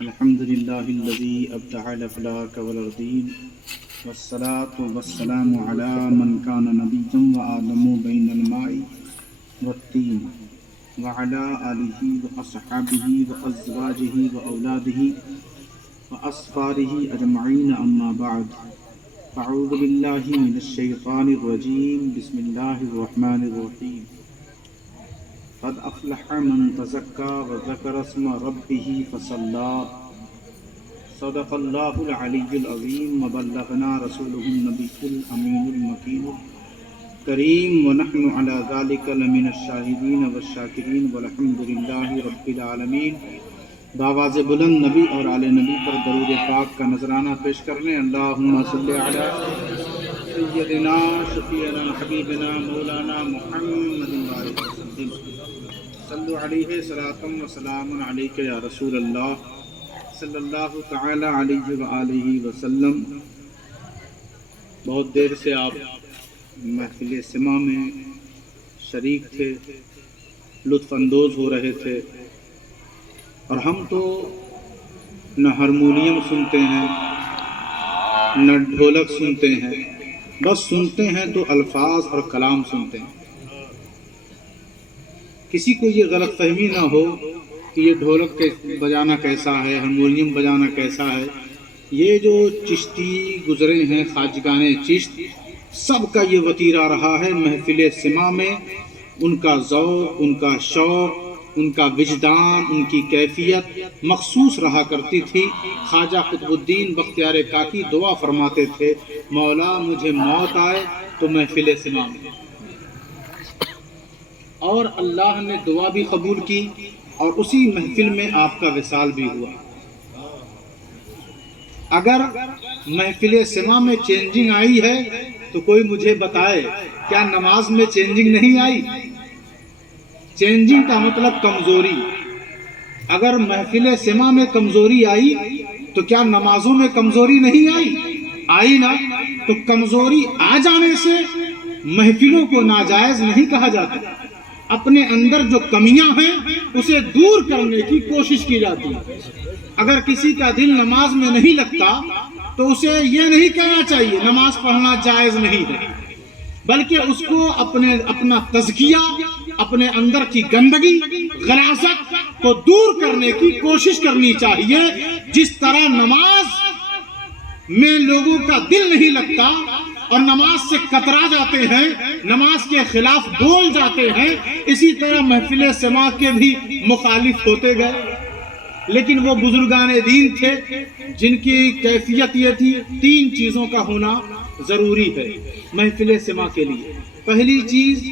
الحمد لله الذي أبدع الأفلاك والأرضين والصلاة والسلام على من كان نبيا وآدم بين الماء والطين وعلى آله وأصحابه وأزواجه وأولاده وأصفاره أجمعين أما بعد أعوذ بالله من الشيطان الرجيم بسم الله الرحمن الرحيم قد أفلح من تزكى وذكر اسم ربه فصلى صدق الله العلي العظيم وبلغنا رسوله النبي الأمين المكين الكريم ونحن على ذلك لمن الشاهدين والشاكرين والحمد لله رب العالمین۔ بآواز بلند نبی اور آل نبی پر درود پاک کا نذرانہ پیش کرنے اللہم صلی علی سیدنا شفیعنا حبیبنا مولانا محمد بارک وسلم صلو علیہ صلاۃ و سلام علیک یا رسول اللہ صلی اللہ تعالی علیہ وآلہ وسلم۔ بہت دیر سے آپ محفل سما میں شریک تھے، لطف اندوز ہو رہے تھے، اور ہم تو نہ ہارمونیم سنتے ہیں نہ ڈھولک سنتے ہیں، بس سنتے ہیں تو الفاظ اور کلام سنتے ہیں۔ کسی کو یہ غلط فہمی نہ ہو کہ یہ ڈھولک بجانا کیسا ہے، ہارمونیم بجانا کیسا ہے۔ یہ جو چشتی گزرے ہیں، خواجگان چشت، سب کا یہ وتیرہ رہا ہے۔ محفل سما میں ان کا ذوق، ان کا شوق، ان کا وجدان، ان کی کیفیت مخصوص رہا کرتی تھی۔ خواجہ قطب الدین بختیار کاکی دعا فرماتے تھے، مولا مجھے موت آئے تو محفل سما میں، اور اللہ نے دعا بھی قبول کی اور اسی محفل میں آپ کا وصال بھی ہوا۔ اگر محفل سما میں چینجنگ آئی ہے تو کوئی مجھے بتائے، کیا نماز میں چینجنگ نہیں آئی؟ چینجنگ کا مطلب کمزوری۔ اگر محفل سما میں کمزوری آئی تو کیا نمازوں میں کمزوری نہیں آئی؟ آئی نا۔ تو کمزوری آ جانے سے محفلوں کو ناجائز نہیں کہا جاتا۔ اپنے اندر جو کمیاں ہیں اسے دور کرنے کی کوشش کی جاتی ہے۔ اگر کسی کا دل نماز میں نہیں لگتا تو اسے یہ نہیں کہنا چاہیے نماز پڑھنا جائز نہیں ہے، بلکہ اس کو اپنا تزکیہ، اپنے اندر کی گندگی، غلاظت کو دور کرنے کی کوشش کرنی چاہیے۔ جس طرح نماز میں لوگوں کا دل نہیں لگتا اور نماز سے کترا جاتے ہیں، نماز کے خلاف بول جاتے ہیں، اسی طرح محفل سما کے بھی مخالف ہوتے گئے۔ لیکن وہ بزرگان دین تھے جن کی کیفیت یہ تھی، تین چیزوں کا ہونا ضروری ہے محفل سما کے لیے۔ پہلی چیز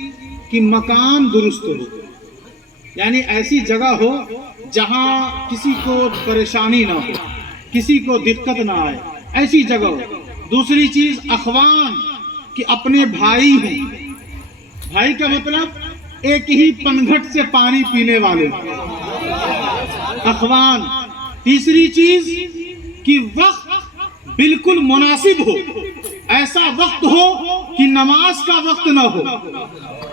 کہ مکان درست ہو، یعنی ایسی جگہ ہو جہاں کسی کو پریشانی نہ ہو، کسی کو دقت نہ آئے، ایسی جگہ ہو۔ دوسری چیز اخوان، کہ اپنے بھائی ہوں۔ بھائی کا مطلب ایک ہی پنگھٹ سے پانی پینے والے اخوان۔ تیسری چیز کہ وقت بالکل مناسب ہو، ایسا وقت ہو کہ نماز کا وقت نہ ہو،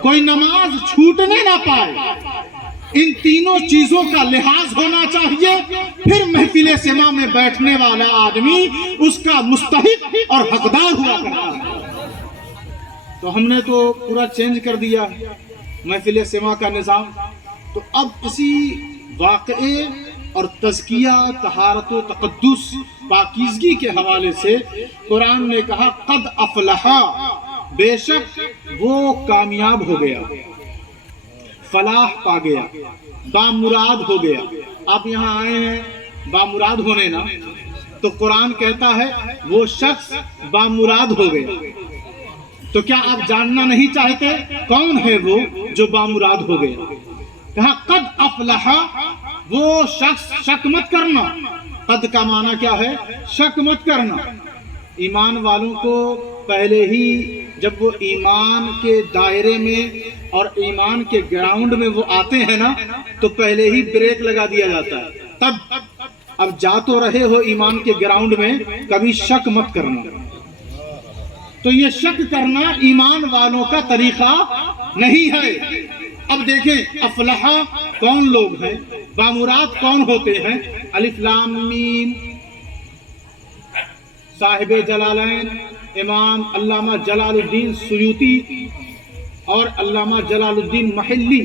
کوئی نماز چھوٹنے نہ پائے۔ ان تینوں چیزوں کا لحاظ ہونا چاہیے، پھر محفل سما میں بیٹھنے والا آدمی اس کا مستحق اور حقدار ہوا کرتا ہے۔ تو ہم نے تو پورا چینج کر دیا محفل سما کا نظام۔ تو اب اسی واقعے اور تزکیہ، طہارت و تقدس، پاکیزگی کے حوالے سے قرآن نے کہا قد افلحا، بے شک وہ کامیاب ہو گیا، فلاح پا گیا، بامراد ہو گیا۔ آپ یہاں آئے ہیں بامراد ہونے نا، تو قرآن کہتا ہے وہ شخص بامراد ہو گیا۔ تو کیا آپ جاننا نہیں چاہتے کون ہے وہ جو بامراد ہو گیا؟ کہا قد افلحا، وہ شخص، شک مت کرنا۔ قد کا معنی کیا ہے؟ شک مت کرنا۔ ایمان والوں کو پہلے ہی جب وہ ایمان کے دائرے میں اور ایمان کے گراؤنڈ میں وہ آتے ہیں نا، تو پہلے ہی بریک لگا دیا جاتا ہے۔ تب اب جا تو رہے ہو ایمان کے گراؤنڈ میں، کبھی شک مت کرنا۔ تو یہ شک کرنا ایمان والوں کا طریقہ نہیں ہے۔ اب دیکھیں افلحہ کون لوگ ہیں، بامراد کون ہوتے ہیں؟ الف لام میم صاحب جلالین امام علامہ جلال الدین سیوطی اور علامہ جلال الدین محلی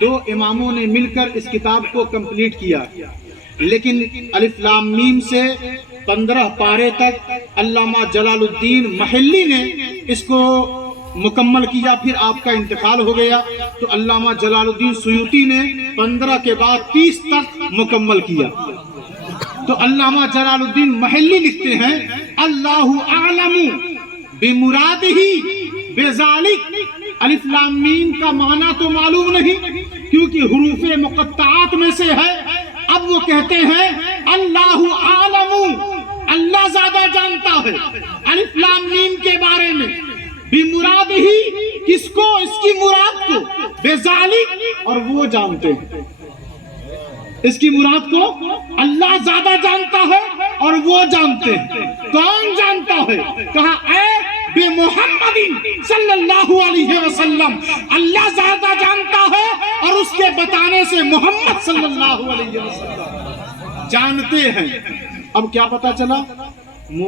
2 اماموں نے مل کر اس کتاب کو کمپلیٹ کیا، لیکن الف لام میم سے 15 پارے تک علامہ جلال الدین محلی نے اس کو مکمل کیا، پھر آپ کا انتقال ہو گیا تو علامہ جلال الدین سیوطی نے 15 کے بعد 30 تک مکمل کیا۔ تو علامہ جلال الدین محلی لکھتے ہیں اللہ اعلم بمرادہ بذالک، الف لام میم کا معنی تو معلوم نہیں کیونکہ حروف مقطعات میں سے ہے، اب وہ کہتے ہیں اللہ اعلم، اللہ زیادہ جانتا ہے الف لام میم کے بارے میں، بمراد ہی کس کو، اس کی مراد کو، بذالک اور وہ جانتے ہیں، اس کی مراد کو اللہ زیادہ جانتا ہے اور وہ جانتے ہیں۔ کون جانتا ہے؟ کہا اے بے محمد صلی اللہ علیہ وسلم، اللہ زیادہ جانتا ہے اور اس کے بتانے سے محمد صلی اللہ علیہ وسلم جانتے ہیں۔ اب کیا پتا چلا؟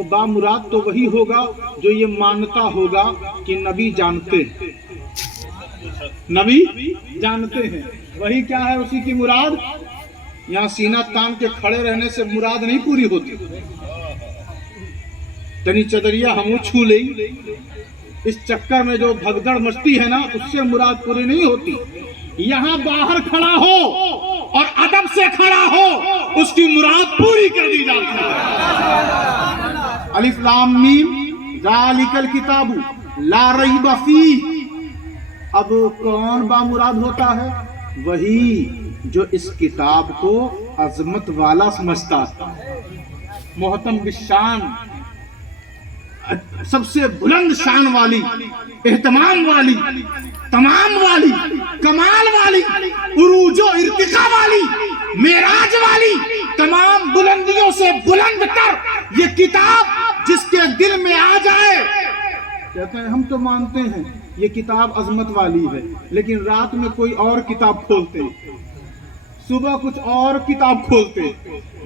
با مراد تو وہی ہوگا جو یہ مانتا ہوگا کہ نبی جانتے ہیں، نبی جانتے ہیں، وہی کیا ہے اسی کی مراد۔ یہاں سینہ تان کے کھڑے رہنے سے مراد نہیں پوری ہوتی، تنی چدریا ہمو چھو لئی، اس چکر میں جو بھگدڑ مچتی ہے نا اس سے مراد پوری نہیں ہوتی۔ یہاں باہر کھڑا ہو اور ادب سے کھڑا ہو اس کی مراد پوری کر دی جاتی ہے۔ الف لام میم ذالک الکتاب لا ریب فیہ، اب کون با مراد ہوتا ہے؟ وہی جو اس کتاب کو عظمت والا سمجھتا ہے، محتم بالشان، سب سے بلند شان والی، اہتمام والی، تمام والی، کمال والی، عروج و ارتقاء والی، معراج والی، تمام بلندیوں سے بلند تر یہ کتاب جس کے دل میں آ جائے، کہتے ہیں ہم تو مانتے ہیں یہ کتاب عظمت والی ہے، لیکن رات میں کوئی اور کتاب کھولتے، صبح کچھ اور کتاب کھولتے،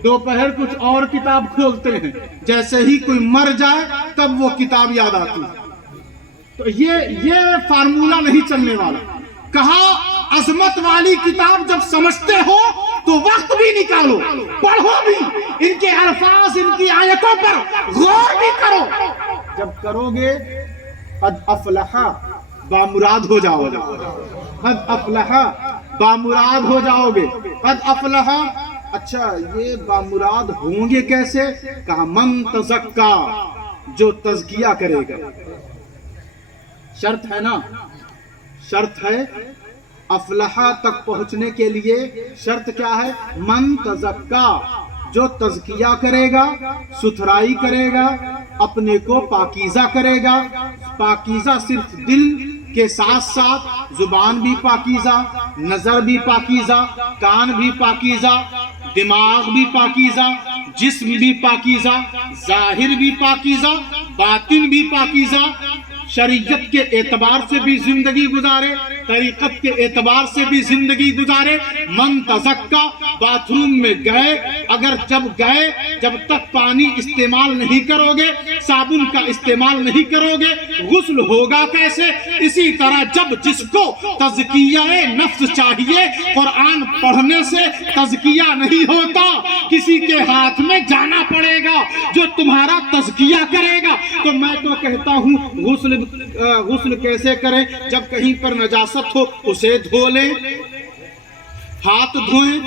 دوپہر کچھ اور کتاب کھولتے ہیں، جیسے ہی کوئی مر جائے تب وہ کتاب یاد آتی ہے۔ تو یہ فارمولہ نہیں چلنے والا۔ کہا عظمت والی کتاب جب سمجھتے ہو تو وقت بھی نکالو، پڑھو بھی، ان کے الفاظ، ان کی آیتوں پر غور بھی کرو۔ جب کرو گے قد افلح، بامراد ہو جاؤ گے، قد افلح بامراد ہو جاؤ گے، قد افلح۔ اچھا یہ بامراد ہوں گے کیسے؟ کہا من تزکا، جو تزکیہ کرے گا۔ شرط ہے نا، شرط ہے افلح تک پہنچنے کے لیے، شرط کیا ہے؟ من تزکا، جو تزکیہ کرے گا، ستھرائی کرے گا، اپنے کو پاکیزہ کرے گا۔ پاکیزہ صرف دل کے ساتھ ساتھ زبان بھی پاکیزہ، نظر بھی پاکیزہ، کان بھی پاکیزہ، دماغ بھی پاکیزہ، جسم بھی پاکیزہ، ظاہر بھی پاکیزہ، باطن بھی پاکیزہ، شریعت کے اعتبار سے بھی زندگی گزارے، طریقت کے اعتبار سے بھی زندگی گزارے۔ من تزکا، باتھ روم میں گئے، اگر جب تک پانی استعمال نہیں کرو گے، صابن کا استعمال نہیں کرو گے، غسل ہوگا کیسے؟ اسی طرح جب جس کو تزکیہ نفس چاہیے، قرآن پڑھنے سے تزکیہ نہیں ہوتا، کسی کے ہاتھ میں جانا پڑے گا جو تمہارا تزکیہ کرے گا۔ تو میں تو کہتا ہوں غسل کیسے کریں؟ جب کہیں پر نجاست ہو اسے دھو لیں، ہاتھ دھوئیں،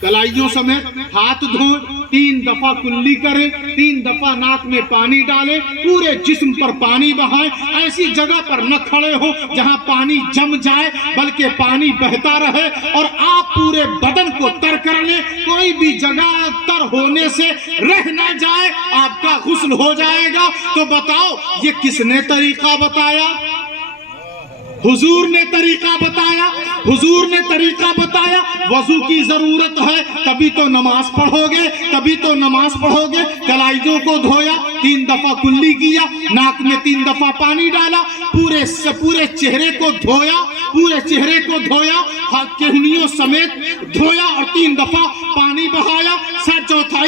کلائیوں سمیت ہاتھ دھوئیں، 3 دفعہ کلی کریں، 3 دفعہ ناک میں پانی ڈالیں، پورے جسم پر پانی بہائیں، ایسی جگہ پر نہ کھڑے ہو جہاں پانی جم جائے بلکہ پانی بہتا رہے، اور آپ پورے بدن کو تر کر لیں، کوئی بھی جگہ تر ہونے سے رہ نہ جائے، آپ کا غسل ہو جائے گا۔ تو بتاؤ یہ کس نے طریقہ بتایا؟ حضور نے طریقہ بتایا، حضور نے طریقہ بتایا۔ وضو کی ضرورت ہے تبھی تو نماز پڑھو گے، تبھی تو نماز پڑھو گے۔ کلائیوں کو دھویا، 3 دفعہ کلی کیا، ناک میں 3 دفعہ پانی ڈالا، پورے چہرے کو دھویا، پورے چہرے کو دھویا، کہنیوں سمیت دھویا اور 3 دفعہ پانی بہایا۔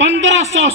1500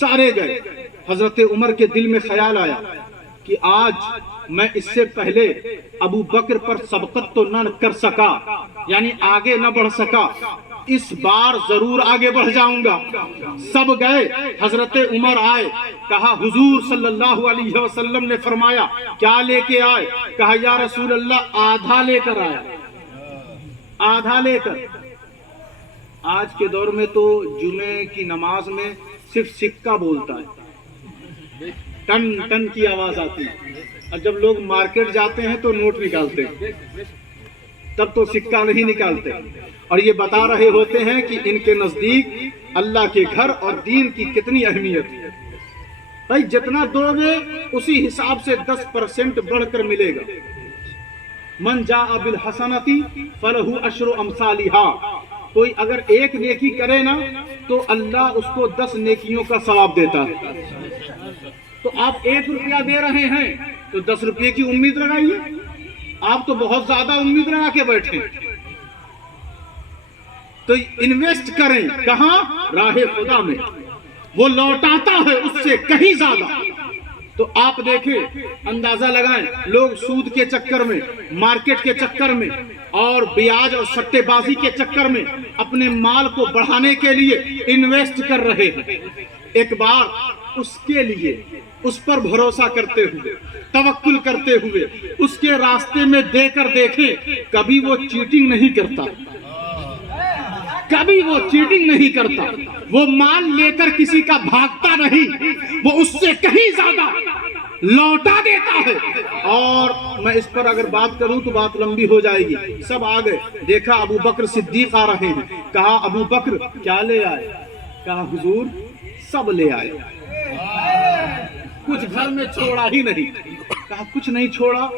سارے گئے. حضرت عمر کے دل میں خیال آیا کہ آج میں اس سے پہلے ابو بکر پر سبقت تو نہ کر سکا، یعنی آگے نہ بڑھ سکا، اس بار ضرور آگے بڑھ جاؤں گا. سب گئے. حضرت عمر آئے. کہا حضور صلی اللہ علیہ وسلم نے فرمایا کیا لے کے آئے؟ کہا یا رسول اللہ آدھا لے کر آیا. آدھا لے کر. آج کے دور میں تو جمعے کی نماز میں صرف سکہ بولتا ہے، ٹن ٹن کی آواز آتی ہے، اور جب لوگ مارکیٹ جاتے ہیں تو نوٹ نکالتے ہیں، تب تو سکہ نہیں نکالتے. اور یہ بتا رہے ہوتے ہیں کہ ان کے نزدیک اللہ کے گھر اور دین کی کتنی اہمیت ہے. بھائی جتنا دو گے اسی حساب سے 10% بڑھ کر ملے گا. من جاء بالحسنتی فلہ عشر امثالھا. کوئی اگر ایک نیکی کرے نا تو اللہ اس کو 10 نیکیوں کا ثواب دیتا ہے. تو آپ 1 روپیہ دے رہے ہیں تو 10 روپے کی امید لگائیے. آپ تو بہت زیادہ امید لگا کے بیٹھے. تو انویسٹ کریں کہاں؟ راہ خدا میں. وہ لوٹاتا ہے اس سے کہیں زیادہ. تو آپ دیکھیں، اندازہ لگائیں، لوگ سود کے چکر میں، مارکیٹ کے چکر میں اور بیاج اور سٹے بازی کے چکر میں اپنے مال کو بڑھانے کے لیے انویسٹ کر رہے ہیں. ایک بار اس کے لیے اس پر بھروسہ کرتے ہوئے، توکل کرتے ہوئے اس کے راستے میں دے کر دیکھیں، کبھی وہ چیٹنگ نہیں کرتا، کبھی وہ چیٹنگ نہیں کرتا. وہ مال لے کر کسی کا بھاگتا نہیں، وہ اس سے کہیں زیادہ لوٹا دیتا ہے. اور میں اس پر اگر بات کروں تو بات لمبی ہو جائے گی. سب آ گئے. دیکھا ابو بکر صدیق آ رہے ہیں. کہا ابو بکر کیا لے آئے؟ کہا حضور سب لے آئے، کچھ گھر میں چھوڑا ہی نہیں. کہا کچھ نہیں چھوڑا؟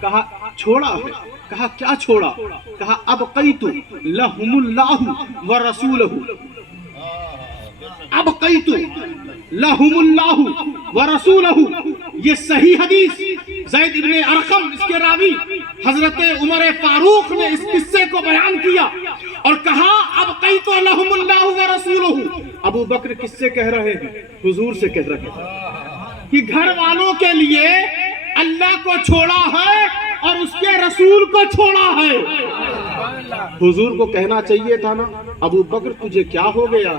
کہا چھوڑا ہے. کہا کیا چھوڑا؟ کہا ابقیت لہم اللہ ورسولہ. ابقیت لہم اللہ ورسولہ. یہ صحیح حدیث. زید ابن ارقم اس کے راوی حضرت عمر فاروق نے اس قصے کو بیان کیا اور کہا ابقیت لہم اللہ ورسولہ. ابو بکر کس سے کہہ رہے ہیں؟ حضور سے کہہ رہے ہیں کہ گھر والوں کے لیے اللہ کو چھوڑا ہے اور اس کے رسول کو چھوڑا ہے. حضور کو کہنا چاہیے تھا نا ابو بکر تجھے کیا ہو گیا،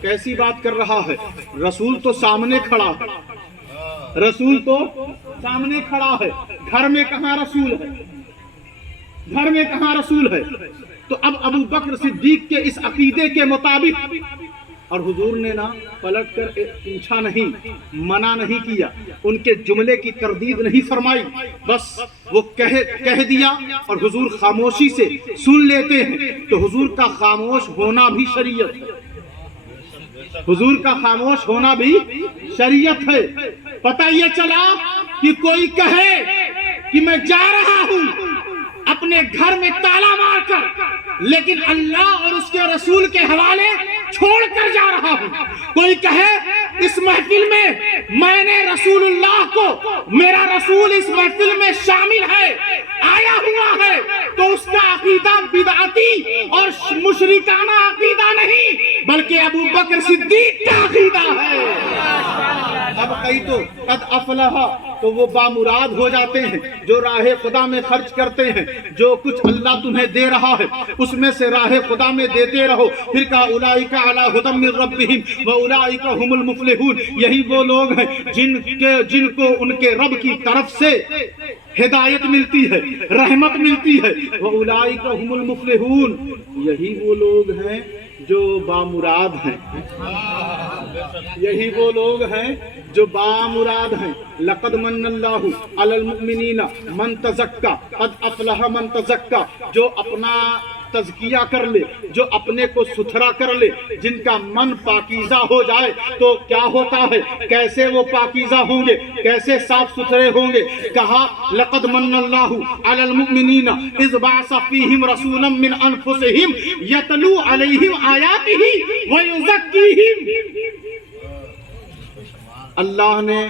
کیسی بات کر رہا ہے؟ رسول تو سامنے کھڑا ہے، رسول تو سامنے کھڑا ہے. گھر میں کہاں رسول ہے؟ گھر میں کہاں رسول ہے؟ تو اب ابو بکر صدیق کے اس عقیدے کے مطابق، اور حضور نے نا پلٹ کر پوچھا نہیں، منع نہیں کیا، ان کے جملے کی تردید نہیں فرمائی، بس وہ کہہ دیا اور حضور خاموشی سے سن لیتے ہیں. تو حضور کا خاموش ہونا بھی شریعت ہے. حضور کا خاموش ہونا بھی شریعت ہے. پتہ یہ چلا کہ کوئی کہے کہ میں جا رہا ہوں اپنے گھر میں تالا مار کر، لیکن اللہ اور اس کے رسول کے حوالے چھوڑ کر جا رہا ہوں. کوئی کہے اس محفل میں نے رسول اللہ کو، میرا رسول اس محفل میں شامل ہے، آیا ہوا ہے، تو اس کا عقیدہ بدعتی اور مشرکانہ عقیدہ نہیں بلکہ ابو بکر صدیق کا عقیدہ ہے. اب کئی تو قد افلح، تو وہ بامراد ہو جاتے ہیں جو راہ خدا میں خرچ کرتے ہیں. جو کچھ اللہ تمہیں دے رہا ہے اس میں سے راہ خدا میں دیتے رہو. پھر کہا اولئک علی ھدی من ربہم واولئک هم المفلحون. یہی وہ لوگ ہیں جن کو ان کے رب کی طرف سے ہدایت ملتی ہے، رحمت ملتی ہے. واولئک هم المفلحون. یہی وہ لوگ ہیں جو بامراد ہیں، یہی وہ لوگ ہیں جو بامراد ہیں. لقد من اللہ علی المؤمنین من تزکا قد افلح من تزکا. جو اپنا تزکیہ کر لے، جو اپنے کو ستھرا کر لے، جن کا من پاکیزہ ہو جائے تو کیا ہوتا ہے، کیسے وہ پاکیزہ ہوں گے، کیسے صاف ستھرے ہوں گے. کہا لقد من اللہ علی المؤمنین اذ بعث فیہم رسولا من انفسہم یتلو علیہم آیاتہ ویزکیہم. اللہ نے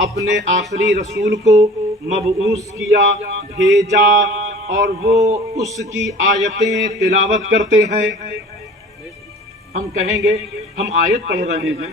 اپنے آخری رسول کو مبعوث کیا، بھیجا، اور وہ اس کی آیتیں تلاوت کرتے ہیں. ہم کہیں گے ہم آیت پڑھ رہے ہیں،